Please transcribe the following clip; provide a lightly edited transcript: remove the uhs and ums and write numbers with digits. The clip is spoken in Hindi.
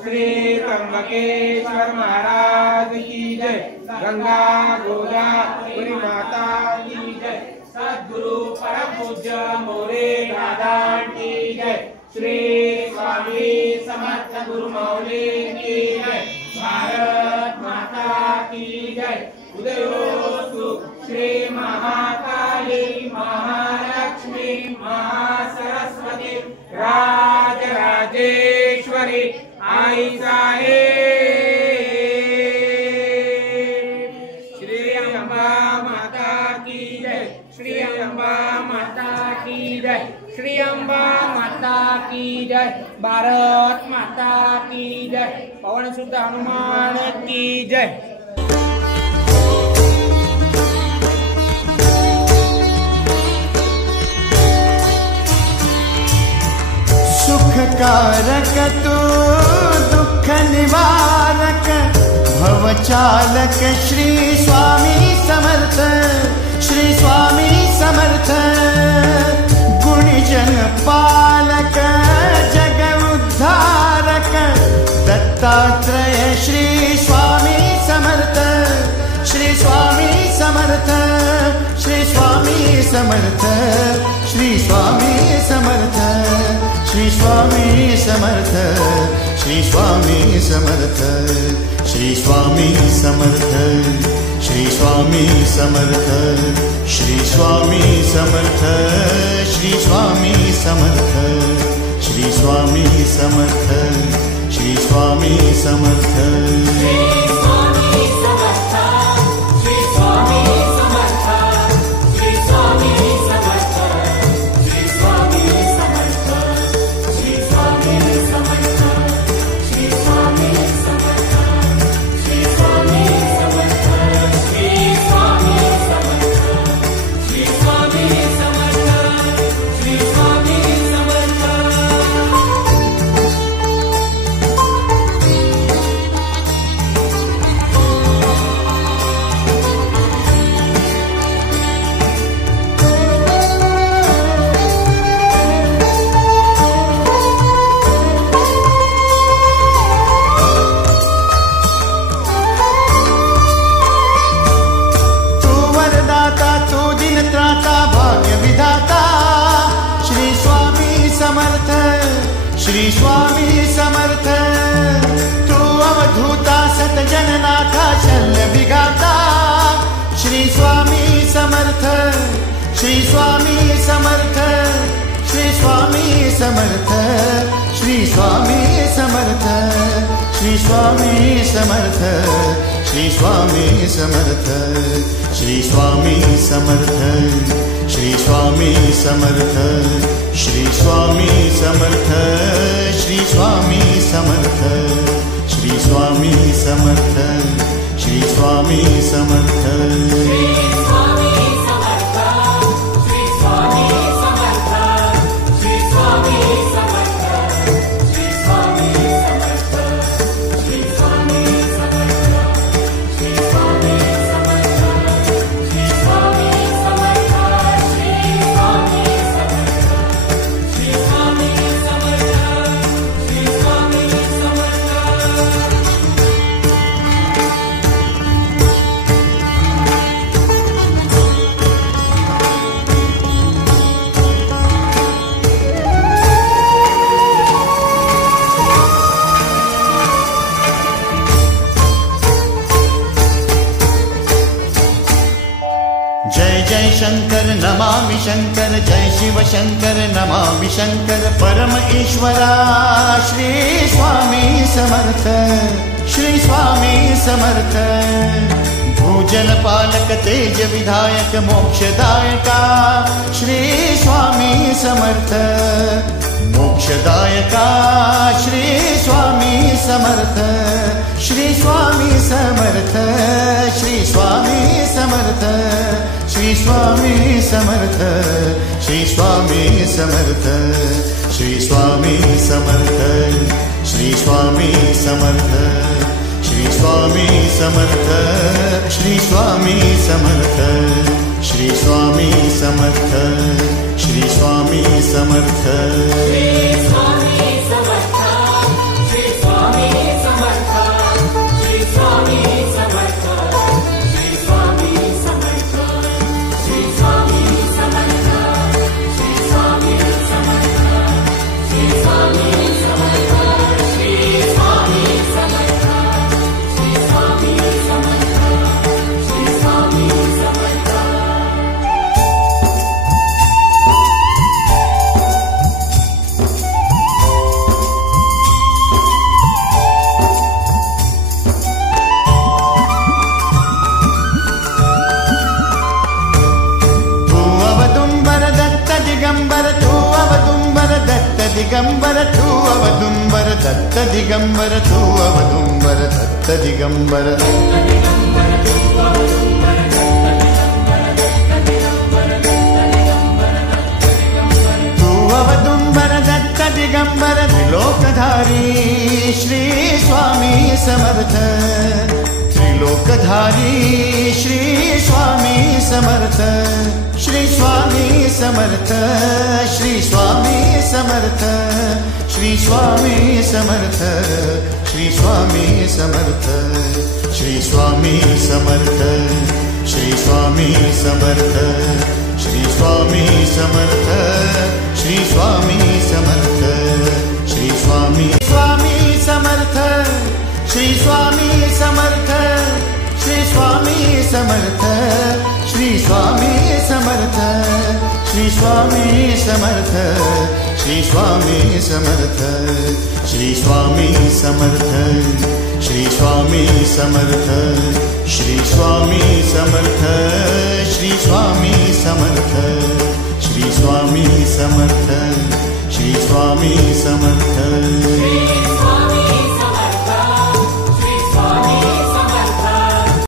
श्री त्र्यंबकेश्वर महाराज की जय। गंगा गोदावरी माता की जय। सद्गुरु परम पूज्य मोरे दादा की जय। श्री स्वामी समर्थ गुरु मौली की जय। भारत माता की जय। उदयोस्तु श्री महाकाली महालक्ष्मी महासरस्वती राजराजेश्वरी आई साहेब। श्री अम्बा माता की जय। श्री अम्बा माता की जय। श्री अम्बा माता की जय। भारत माता की जय। पवन सुत हनुमान की जय। सुख कारक तू दुख निवारक भव चालक श्री स्वामी समर्थ। श्री स्वामी समर्थ गुणजन पालक जग उद्धारक दत्तात्रेय श्री स्वामी समर्थ। श्री स्वामी समर्थ श्री स्वामी समर्थ श्री स्वामी समर्थ श्री स्वामी समर्थ श्री स्वामी समर्थ श्री स्वामी समर्थ श्री स्वामी समर्थ श्री स्वामी समर्थ श्री स्वामी समर्थ श्री स्वामी समर्थ श्री स्वामी समर्थ। श्री स्वामी समर्थ तू अवधूता सत जननाथा शल्य विघाता। श्री स्वामी समर्थ श्री स्वामी समर्थ श्री स्वामी समर्थ श्री स्वामी समर्थ श्री स्वामी समर्थ श्री स्वामी समर्थ श्री स्वामी समर्थ श्री स्वामी समर्थ श्री स्वामी समर्थ श्री स्वामी समर्थ श्री स्वामी समर्थ श्री स्वामी समर्थ। जय शंकर नमामि शंकर जय शिव शंकर नमामि शंकर परम ईश्वरा श्री स्वामी समर्थ श्री स्वामी समर्थ। भुज भूजलपालक तेज विधायक मोक्षदायका श्री स्वामी समर्थ मोक्षदायका श्री स्वामी समर्थ श्री स्वामी समर्थ श्री स्वामी समर्थ श्री स्वामी समर्थ श्री स्वामी समर्थ श्री स्वामी समर्थ श्री स्वामी समर्थ श्री स्वामी समर्थ श्री स्वामी समर्थ श्री स्वामी समर्थ श्री स्वामी समर्थ दिगंबर तू अवदुंबर दत्त दिगंबर तू अवदुंबर दत्त दिगंबर तू अवदुंबर दत्त दिगंबर त्रिलोकधारी श्री स्वामी समर्थ त्रिलोकधारी श्री स्वामी समर्थ श्री स्वामी समर्थ श्री स्वामी समर्थ श्री स्वामी समर्थ श्री स्वामी समर्थ श्री स्वामी समर्थ श्री स्वामी समर्थ श्री स्वामी समर्थ श्री स्वामी समर्थ श्री स्वामी स्वामी समर्थ श्री स्वामी समर्थ श्री स्वामी समर्थ श्री स्वामी समर्थ श्री स्वामी समर्थ श्री स्वामी समर्थ श्री स्वामी समर्थ श्री स्वामी समर्थ श्री स्वामी समर्थ श्री स्वामी समर्थ श्री स्वामी समर्थ श्री स्वामी समर्थ